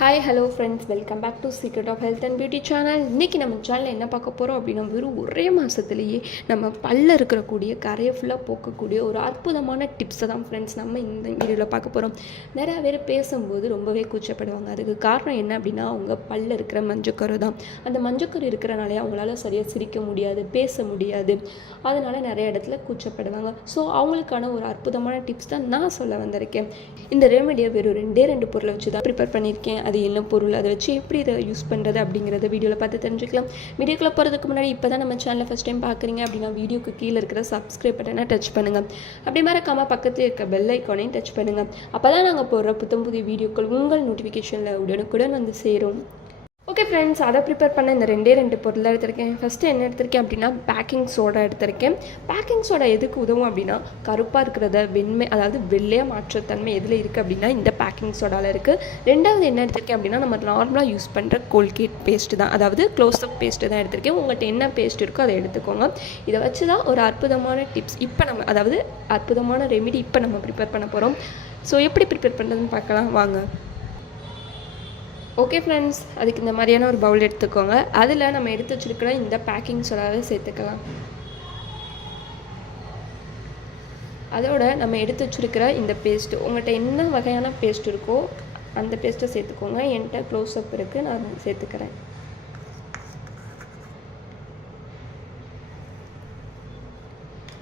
Hi hello friends welcome back to secret of health and beauty channel இன்றைக்கி நம்ம சேனலில் என்ன பார்க்க போகிறோம் அப்படின்னா வெறும் ஒரே மாதத்துலேயே நம்ம பல்ல இருக்கக்கூடிய கரையை ஃபுல்லாக போக்கக்கூடிய ஒரு அற்புதமான டிப்ஸை தான் ஃப்ரெண்ட்ஸ் நம்ம இந்த வீடியோவில் பார்க்க போகிறோம் நிறையா பேர் பேசும்போது ரொம்பவே கூச்சப்படுவாங்க. அதுக்கு காரணம் என்ன அப்படின்னா அவங்க பல்ல இருக்கிற மஞ்சக்கரு தான். அந்த மஞ்சக்கரு இருக்கிறனாலே அவங்களால சரியாக சிரிக்க முடியாது பேச முடியாது. அதனால் நிறைய இடத்துல கூச்சப்படுவாங்க. ஸோ அவங்களுக்கான ஒரு அற்புதமான டிப்ஸ் தான் நான் சொல்ல வந்திருக்கேன். இந்த ரெமெடியை வெறும் ரெண்டே ரெண்டு பொருளை வச்சு தான் ப்ரிப்பேர் பண்ணியிருக்கேன். அது என்ன பொருள் அதை வச்சு எப்படி இதை யூஸ் பண்ணுறது அப்படிங்கிறத வீடியோவில் பார்த்து தெரிஞ்சுக்கலாம். வீடியோக்குள்ளே போகிறதுக்கு முன்னாடி இப்போ தான் நம்ம சேனலை ஃபஸ்ட் டைம் பார்க்குறீங்க அப்படின்னா வீடியோக்கு கீழே இருக்கிற சப்ஸ்கிரைப் பட்டனை டச் பண்ணுங்கள் அப்படி மறக்காமல் பக்கத்தில் இருக்க பெல் ஐக்கானையும் டச் பண்ணுங்கள் அப்போ தான் நாங்கள் போடுற புத்தம் புதிய வீடியோக்கள் உங்கள் நோட்டிஃபிகேஷனில் உடனுக்குடன் வந்து சேரும். ஓகே ஃப்ரெண்ட்ஸ் அதை ப்ரிப்பேர் பண்ண இந்த ரெண்டே ரெண்டு பொருள் எடுத்திருக்கேன். ஃபஸ்ட்டு என்ன எடுத்திருக்கேன் அப்படின்னா பேக்கிங் சோடா எடுத்திருக்கேன். பேக்கிங் சோடா எதுக்கு உதவும் அப்படின்னா கருப்பாக இருக்கிறத வெண்மை அதாவது வெள்ளையாக மாற்றத்தன்மை எதில் இருக்குது அப்படின்னா இந்த பேக்கிங் சோடாவில் இருக்குது ரெண்டாவது என்ன எடுத்திருக்கேன் அப்படின்னா நம்ம நார்மலாக யூஸ் பண்ணுற கோல்கேட் பேஸ்ட்டு தான். அதாவது க்ளோஸ் அப் பேஸ்ட்டு தான் எடுத்திருக்கேன். உங்கள்கிட்ட என்ன பேஸ்ட் இருக்கோ அதை எடுத்துக்கோங்க. இதை வச்சு தான் ஒரு அற்புதமான டிப்ஸ் இப்போ நம்ம அதாவது அற்புதமான ரெமிடி இப்போ நம்ம ப்ரிப்பேர் பண்ண போகிறோம் ஸோ எப்படி ப்ரிப்பேர் பண்ணுறதுன்னு பார்க்கலாம். வாங்க. ஓகே ஃப்ரெண்ட்ஸ் அதுக்கு இந்த மாதிரியான ஒரு பவுல் எடுத்துக்கோங்க. அதில் நம்ம எடுத்து வச்சுருக்கிற இந்த பேக்கிங் சோடாவை சேர்த்துக்கலாம். அதோட நம்ம எடுத்து வச்சுருக்கிற இந்த பேஸ்ட்டு உங்கள்கிட்ட என்ன வகையான பேஸ்ட் இருக்கோ அந்த பேஸ்ட்டை சேர்த்துக்கோங்க. என்கிட்ட க்ளோஸ் அப் இருக்குது நான் சேர்த்துக்கிறேன்.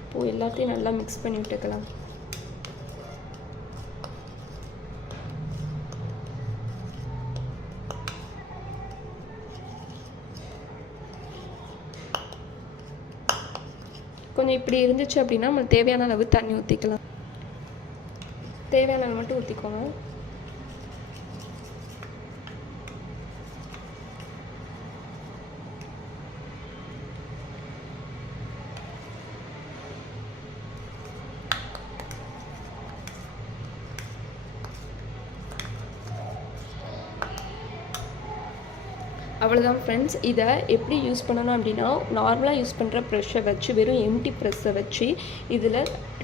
இப்போது எல்லாத்தையும் நல்லா மிக்ஸ் பண்ணி விட்டுக்கலாம். கொஞ்சம் இப்படி இருந்துச்சு அப்படின்னா நம்ம தேவையான அளவு தண்ணி ஊற்றிக்கலாம் தேவையான அளவு மட்டும் ஊற்றிக்கோங்க அவ்வளோதான் ஃப்ரெண்ட்ஸ் இதை எப்படி யூஸ் பண்ணணும் அப்படின்னா நார்மலாக யூஸ் பண்ணுற ப்ரெஷ்ஷை வச்சு வெறும் எம்டி ப்ரெஷ்ஷை வச்சு இதில்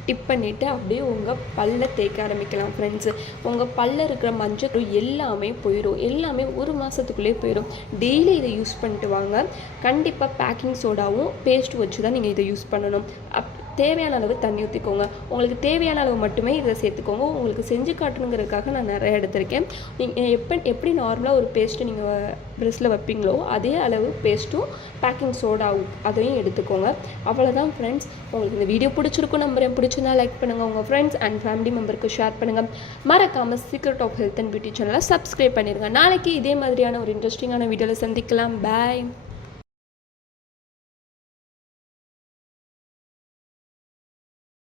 டிப் பண்ணிவிட்டு அப்படியே உங்கள் பல்ல தேய்க்க ஆரம்பிக்கலாம் ஃப்ரெண்ட்ஸு உங்கள் பல்ல இருக்கிற மஞ்சள் எல்லாமே போயிடும் எல்லாமே ஒரு மாதத்துக்குள்ளேயே போயிடும் டெய்லி இதை யூஸ் பண்ணிட்டு வாங்க. கண்டிப்பாக பேக்கிங் சோடாவும் பேஸ்ட் வச்சு தான் நீங்கள் இதை யூஸ் பண்ணணும். அப் தேவையான அளவு தண்ணி ஊற்றிக்கோங்க உங்களுக்கு தேவையான அளவு மட்டுமே இதை சேர்த்துக்கோங்க. உங்களுக்கு செஞ்சு காட்டணுங்கிறதுக்காக நான் நிறைய எடுத்திருக்கேன். நீங்கள் எப்போ எப்படி நார்மலாக ஒரு பேஸ்ட்டு நீங்கள் ப்ரெஸ்ஸில் வைப்பீங்களோ அதே அளவு பேஸ்ட்டும் பேக்கிங் சோடாவும் அதையும் எடுத்துக்கோங்க. அவ்வளோதான் ஃப்ரெண்ட்ஸ் உங்களுக்கு இந்த வீடியோ பிடிச்சிருக்கும் நம்புறேன். பிடிச்சிருந்தா லைக் பண்ணுங்கள் உங்கள் ஃப்ரெண்ட்ஸ் அண்ட் ஃபேமிலி மெம்பருக்கு ஷேர் பண்ணுங்கள் மறக்காமல் secret of health and beauty சேனலை சப்ஸ்கிரைப் பண்ணிடுங்க நாளைக்கு இதே மாதிரியான ஒரு இன்ட்ரெஸ்டிங்கான வீடியோவில் சந்திக்கலாம். பாய்